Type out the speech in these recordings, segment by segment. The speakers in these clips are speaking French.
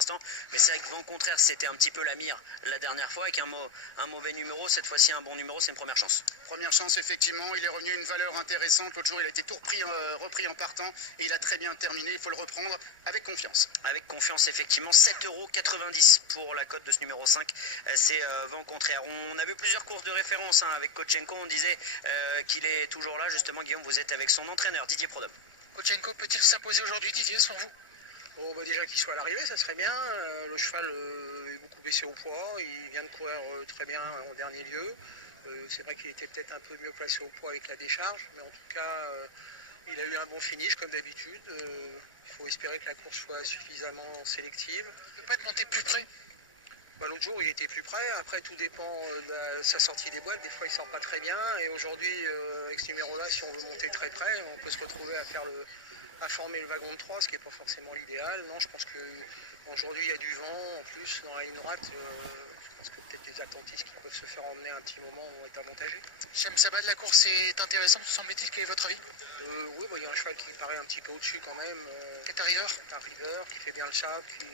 instants. Mais c'est vrai que vent contraire, c'était un petit peu la mire la dernière fois. Avec un mauvais numéro, cette fois-ci un bon numéro, c'est une première chance. Première chance, effectivement. Il est revenu à une valeur intéressante. L'autre jour, il a été tout repris en partant et il a très bien terminé. Il faut le reprendre avec confiance. Avec confiance, effectivement. 7,90 € pour la cote de ce numéro 5. C'est vent contraire. On a vu plusieurs courses de référence avec Kotchenko. On disait qu'il est toujours là. Justement, Guillaume, vous êtes avec son entraîneur, Didier Prodhomme. Kotchenko peut-il s'imposer aujourd'hui, Didier, selon vous? Bon, bah déjà qu'il soit à l'arrivée, ça serait bien. Le cheval est beaucoup baissé au poids. Il vient de courir très bien en dernier lieu. C'est vrai qu'il était peut-être un peu mieux placé au poids avec la décharge. Mais en tout cas, il a eu un bon finish comme d'habitude. Il faut espérer que la course soit suffisamment sélective. Il ne peut pas être monté plus près? Bah, l'autre jour, il était plus près. Après, tout dépend de sa sortie des boîtes. Des fois, il ne sort pas très bien. Et aujourd'hui, avec ce numéro-là, si on veut monter très près, on peut se retrouver à former le wagon de 3, ce qui n'est pas forcément l'idéal. Non, je pense qu'aujourd'hui, il y a du vent. En plus, dans la ligne droite, je pense que peut-être des attentistes qui peuvent se faire emmener un petit moment vont être avantagés. Shem Sabad, la course est intéressante, semble-t-il. Quel est votre avis? Oui, bah, il y a un cheval qui paraît un petit peu au-dessus quand même. Qui est un river? Un river, qui fait bien le sable, qui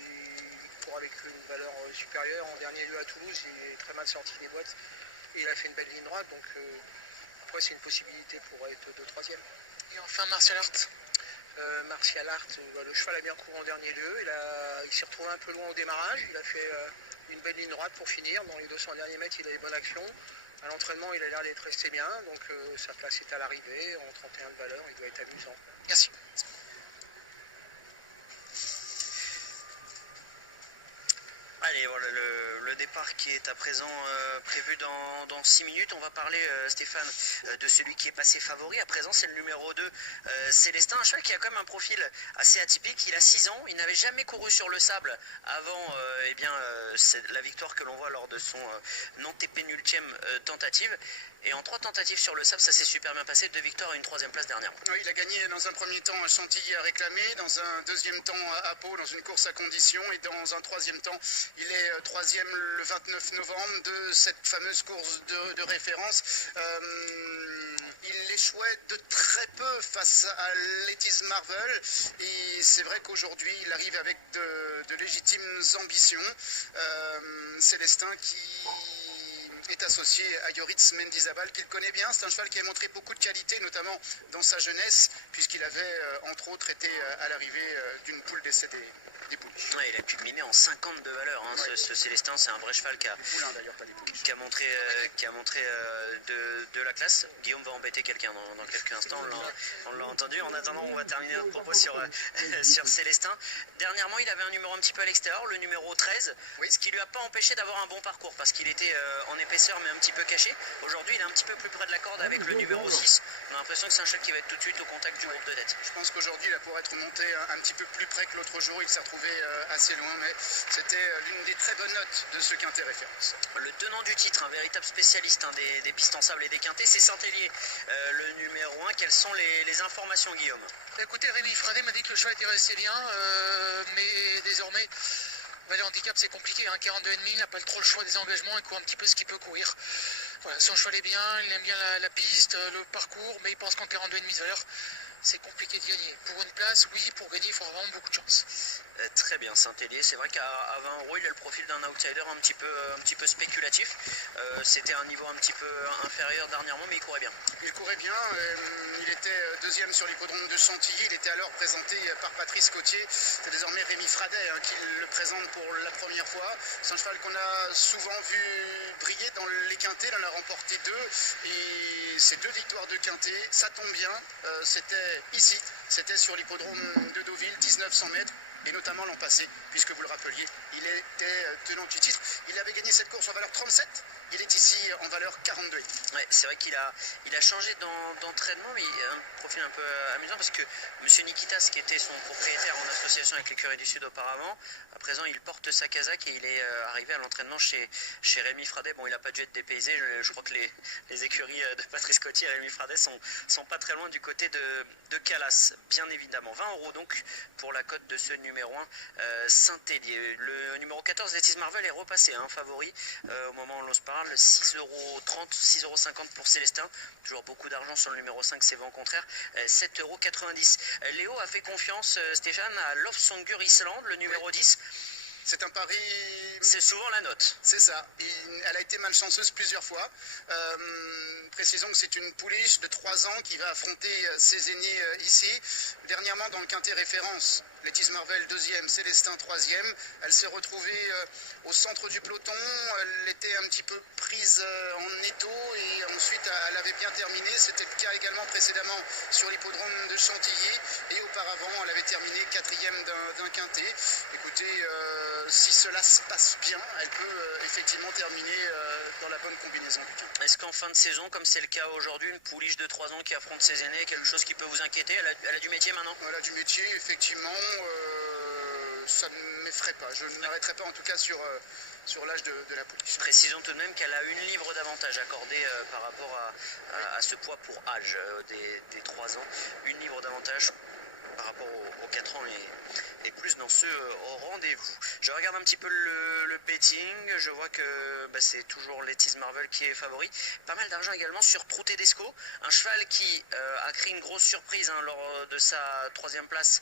court avec une valeur supérieure. En dernier lieu à Toulouse, il est très mal sorti des boîtes. Et il a fait une belle ligne droite. Donc après, c'est une possibilité pour être 2-3e. Et enfin, Martial Art. Martial Art, le cheval a bien couru en dernier lieu. Il s'est retrouvé un peu loin au démarrage. Il a fait une belle ligne droite pour finir. Dans les 200 derniers mètres, il a eu bonne action. À l'entraînement, il a l'air d'être resté bien. Donc sa place est à l'arrivée. En 31 de valeur, il doit être amusant. Merci. Allez, voilà le départ qui est à présent prévu dans 6 minutes. On va parler, Stéphane, de celui qui est passé favori. À présent, c'est le numéro 2, Célestin. Un cheval qui a quand même un profil assez atypique. Il a 6 ans. Il n'avait jamais couru sur le sable avant c'est la victoire que l'on voit lors de son antépénultième tentative. Et en 3 tentatives sur le sable, ça s'est super bien passé. 2 victoires et une 3e place dernièrement. Oui, il a gagné dans un premier temps à Chantilly à réclamer, dans un deuxième temps à Pau, dans une course à condition, et dans un 3e temps, il est 3e le 29 novembre de cette fameuse course de référence. Il échouait de très peu face à Letty's Marvel, et c'est vrai qu'aujourd'hui, il arrive avec de légitimes ambitions. Célestin qui est associé à Yoritz Mendizabal, qu'il connaît bien. C'est un cheval qui a montré beaucoup de qualité, notamment dans sa jeunesse, puisqu'il avait, entre autres, été à l'arrivée d'une poule d'essai des poules. Ouais, il a culminé en 50 de valeur. Ce Célestin, c'est un vrai cheval qui a montré de la classe. Guillaume va embêter quelqu'un dans quelques instants, on l'a entendu. En attendant, on va terminer notre propos sur Célestin. Dernièrement, il avait un numéro un petit peu à l'extérieur, le numéro 13, ce qui lui a pas empêché d'avoir un bon parcours, parce qu'il était en épaisseur mais un petit peu caché. Aujourd'hui, il est un petit peu plus près de la corde avec le numéro 6. On a l'impression que c'est un cheval qui va être tout de suite au contact du groupe de tête. Je pense qu'aujourd'hui, là, pour être monté un petit peu plus près que l'autre jour, il s'est retrouvé assez loin, mais c'était l'une des très bonnes notes de ce quintet référence. Le tenant du titre, un véritable spécialiste des pistes en sable et des quintets, c'est Saint-Hélier, le numéro 1. Quelles sont les informations, Guillaume? Écoutez, Rémi Fradet m'a dit que le choix était resté bien, mais désormais, le handicap c'est compliqué, 42,5, il n'a pas trop le choix des engagements, il court un petit peu ce qu'il peut courir. Voilà, son cheval est bien, il aime bien la piste, le parcours, mais il pense qu'en 42,5 de valeur, c'est compliqué de gagner. Pour une place, oui, pour gagner, il faut vraiment beaucoup de chance. Très bien, Saint-Hélier, c'est vrai qu'à 20 € il a le profil d'un outsider un petit peu spéculatif. C'était un niveau un petit peu inférieur dernièrement, mais il courait bien. Il courait bien, il était 2e sur l'hippodrome de Chantilly, il était alors présenté par Patrice Cotier. C'est désormais Rémi Fradet qui le présente pour la première fois. C'est un cheval qu'on a souvent vu briller dans les quintets, il en a remporté 2, et ces 2 victoires de quintet, ça tombe bien, c'était ici, c'était sur l'hippodrome de Deauville, 1900 mètres. Et notamment l'an passé, puisque vous le rappeliez, il était tenant du titre. Il avait gagné cette course en valeur 37, il est ici en valeur 42. Ouais, c'est vrai qu'il a changé d'entraînement, mais il a un profil un peu amusant, parce que M. Nikitas, qui était son propriétaire en association avec l'écurie du Sud auparavant, à présent il porte sa casaque et il est arrivé à l'entraînement chez Rémi Fradet. Bon, il n'a pas dû être dépaysé, je crois que les écuries de Patrice Cotier et Rémi Fradet sont pas très loin du côté de Calas, bien évidemment. 20 € donc pour la cote de ce numéro 1, Saint-Hélier. Le numéro 14, Letty's Marvel, est repassé, favori au moment où l'on se parle. 6,30 €, 6,50 € pour Célestin. Toujours beaucoup d'argent sur le numéro 5, c'est vent contraire. 7,90 €. Léo a fait confiance, Stéphane, à Lofsongur Island, le numéro 10. C'est un pari... C'est souvent la note. C'est ça. Elle a été malchanceuse plusieurs fois. Précisons que c'est une pouliche de 3 ans qui va affronter ses aînés ici. Dernièrement, dans le quintet référence, Lettice Marvel 2e, Célestin 3e. Elle s'est retrouvée au centre du peloton. Elle était un petit peu prise en étau et ensuite elle avait bien terminé. C'était le cas également précédemment sur l'hippodrome de Chantilly. Et auparavant, elle avait terminé 4e d'un quintet. Écoutez, si cela se passe bien, elle peut effectivement terminer dans la bonne combinaison du quintet. Est-ce qu'en fin de saison, comme c'est le cas aujourd'hui, une pouliche de 3 ans qui affronte ses aînés, quelque chose qui peut vous inquiéter? Elle a du métier maintenant? Elle a du métier, effectivement. Ça ne m'effraie pas. Je ne m'arrêterai pas en tout cas sur l'âge de la pouliche. Précisons tout de même qu'elle a 1 livre d'avantage accordé par rapport à ce poids pour âge des 3 ans. 1 livre d'avantage par rapport aux 4 ans et plus dans ce rendez-vous. Je regarde un petit peu le betting, je vois que c'est toujours Lettice Marvel qui est favori. Pas mal d'argent également sur Trou Tedesco, un cheval qui a créé une grosse surprise lors de sa 3e place,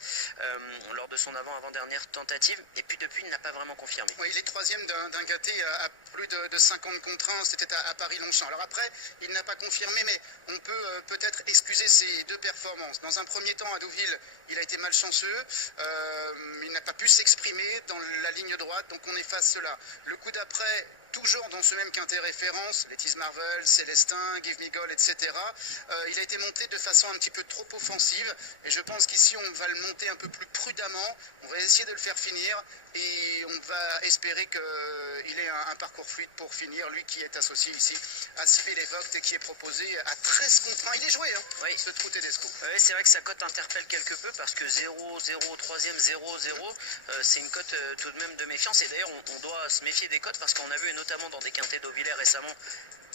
lors de son avant-dernière tentative, et puis depuis il n'a pas vraiment confirmé. Oui, il est 3e d'un quintet à plus de 50 contre 1, c'était à Paris-Longchamp. Alors après, il n'a pas confirmé, mais on peut peut-être excuser ces 2 performances. Dans un premier temps, à Deauville, il a été malchanceux, il n'a pas pu s'exprimer dans la ligne droite, donc on efface cela. Le coup d'après, toujours dans ce même quintet référence, Lettice Marvel, Célestin, Give Me Gold, etc., il a été monté de façon un petit peu trop offensive, et je pense qu'ici on va le monter un peu plus prudemment, on va essayer de le faire finir, et on va espérer qu'il ait un parcours fluide pour finir, lui qui est associé ici à Spé Vogt et qui est proposé à 13 contre 1. Il est joué, hein, oui, ce Trou Tedesco. Oui, c'est vrai que sa cote interpelle quelque peu parce que 0, 0, 3e, 0, 0, c'est une cote tout de même de méfiance. Et d'ailleurs, on doit se méfier des cotes parce qu'on a vu, et notamment dans des quintets d'Auvillers récemment,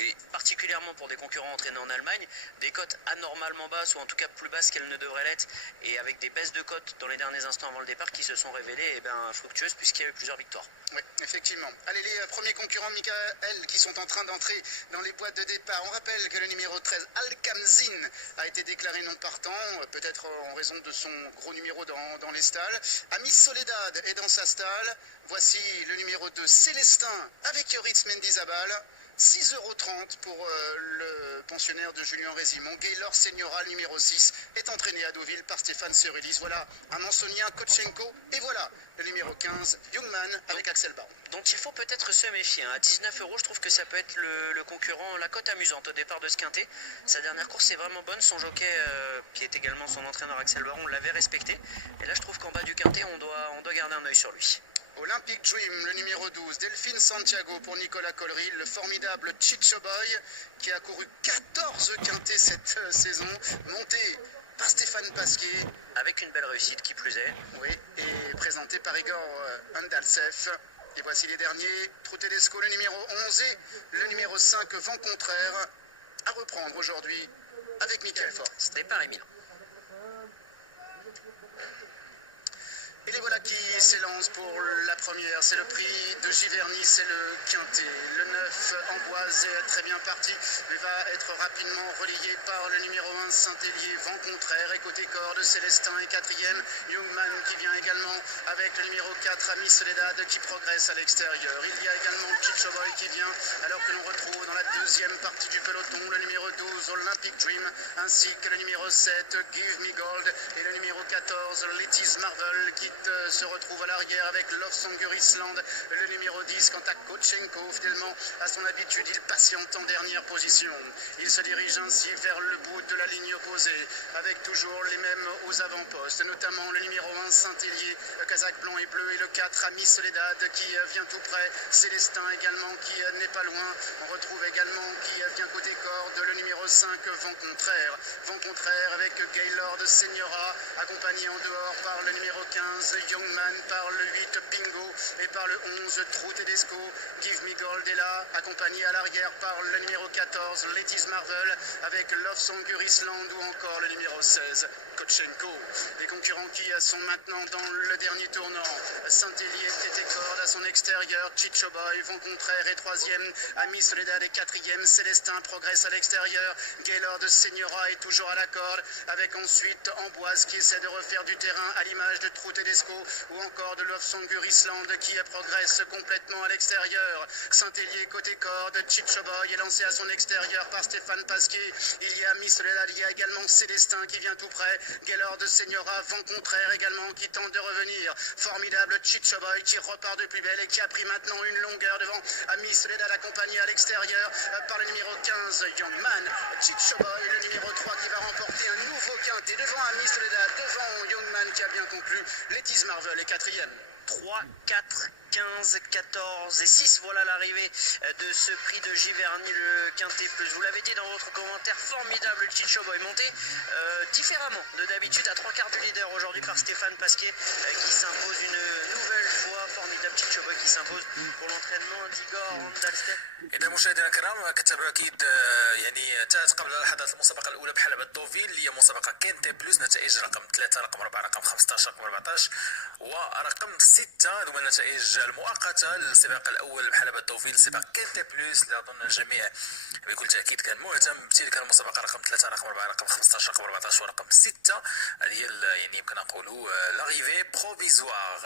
et particulièrement pour des concurrents entraînés en Allemagne, des cotes anormalement basses, ou en tout cas plus basses qu'elles ne devraient l'être, et avec des baisses de cotes dans les derniers instants avant le départ qui se sont révélées fructueuses puisqu'il y a eu plusieurs victoires. Oui, effectivement. Allez, les premiers concurrents de Michael qui sont en train d'entrer dans les boîtes de départ. On rappelle que le numéro 13, Alkamzin, a été déclaré non partant, peut-être en raison de son gros numéro dans les stalles. Amis Soledad est dans sa stalle. Voici le numéro 2, Célestin, avec Yoritz Mendizabal. 6,30 € pour le pensionnaire de Julien Résimond. Gaylor Seigneura, numéro 6, est entraîné à Deauville par Stéphane Serelis. Voilà un Mansonien, Kotchenko. Et voilà le numéro 15, Youngman, avec Axel Baron. Donc il faut peut-être se méfier. À 19 €, je trouve que ça peut être le concurrent, la cote amusante au départ de ce quintet. Sa dernière course est vraiment bonne. Son jockey, qui est également son entraîneur Axel Baron, l'avait respecté. Et là, je trouve qu'en bas du quintet, on doit garder un œil sur lui. Olympic Dream, le numéro 12, Delphine Santiago pour Nicolas Collery, le formidable Chicho Boy qui a couru 14 quintets cette saison, monté par Stéphane Pasquier. Avec une belle réussite qui plus est. Oui, et présenté par Igor Andalsev. Et voici les derniers, Trou Tedesco, le numéro 11 et le numéro 5, Vent Contraire, à reprendre aujourd'hui avec Michael Forest. Départ Émile. Et les voilà qui s'élancent pour la première. C'est le prix de Giverny, c'est le quintet. Le 9, Amboise, est très bien parti, mais va être rapidement relayé par le numéro 1, Saint-Hélier, Vent Contraire. Et côté corde, Célestin est 4e. Youngman qui vient également avec le numéro 4, Ami Soledad, qui progresse à l'extérieur. Il y a également Chicho Boy qui vient, alors que l'on retrouve dans la 2e partie du peloton le numéro 12, Olympic Dream, ainsi que le numéro 7, Give Me Gold, et le numéro 14, Lettice Marvel, qui se retrouve à l'arrière avec Love Songer Island. Le numéro 10, quant à Kotchenko, fidèlement à son habitude, il patiente en dernière position. Il se dirige ainsi vers le bout de la ligne opposée, avec toujours les mêmes aux avant-postes, notamment le numéro 1, Saint-Hélier, casaque blanc et bleu, et le 4, Ami Soledad, qui vient tout près. Célestin également, qui n'est pas loin. On retrouve également, qui vient côté corde, le numéro 5, Vent Contraire. Vent Contraire avec Gaylord Seigneura, accompagné en dehors par le numéro 15, Youngman, par le 8, Pingo, et par le 11, Trou Tedesco. Give Me Gold est là, accompagné à l'arrière par le numéro 14, Lettice Marvel, avec Love Songer Island, ou encore le numéro 16, Kotchenko. Les concurrents qui sont maintenant dans le dernier tournant. Saint-Hélier, Tété Corde, son extérieur. Chicho Boy, vent contraire et troisième. Ami Soledad est quatrième. Célestin progresse à l'extérieur. Gaylord Señora est toujours à la corde. Avec ensuite Amboise qui essaie de refaire du terrain à l'image de Trou Tedesco ou encore de Lofsangur Island qui progresse complètement à l'extérieur. Saint-Hélier côté corde. Chicho Boy est lancé à son extérieur par Stéphane Pasquier. Il y a Miss Soledad, il y a également Célestin qui vient tout près. Gaylord Señora, vent contraire également qui tente de revenir. Formidable Chicho Boy qui repart de plus belle et qui a pris maintenant une longueur devant Ami Soledad accompagné à l'extérieur par le numéro 15 Youngman. Chicho Boy, le numéro 3 qui va remporter un nouveau quintet devant Ami Soledad, devant Youngman qui a bien conclu. Lettice Marvel est quatrième. 3, 4, 15, 14 et 6, voilà l'arrivée de ce prix de Giverny, le Quintet Plus. Vous l'avez dit dans votre commentaire, formidable Chicho Boy, monté différemment de d'habitude à 3/4 du leader aujourd'hui par Stéphane Pasquier qui s'impose une nouvelle fois. Formidable Chicho Boy qui s'impose pour l'entraînement d'Igor Randalstedt. إذا مشاهدينا الكرام كتابعوا أكيد يعني انتهت قبل لحظات المسابقة الأولى بحلبة دوفيل اللي هي مسابقة كينتي بلوس. نتائج رقم 3 رقم 4 رقم 15 رقم 14 ورقم 6 هذوما النتائج المؤقتة للسباق الأول بحلبة دوفيل سباق كينتي بلوس اللي أظن الجميع بكل تأكيد كان مهتم بتلك المسابقة رقم 3 رقم 4 رقم 15 رقم 14 ورقم 6. هذه يعني يمكن نقولوا لاغيفي بروفيزوار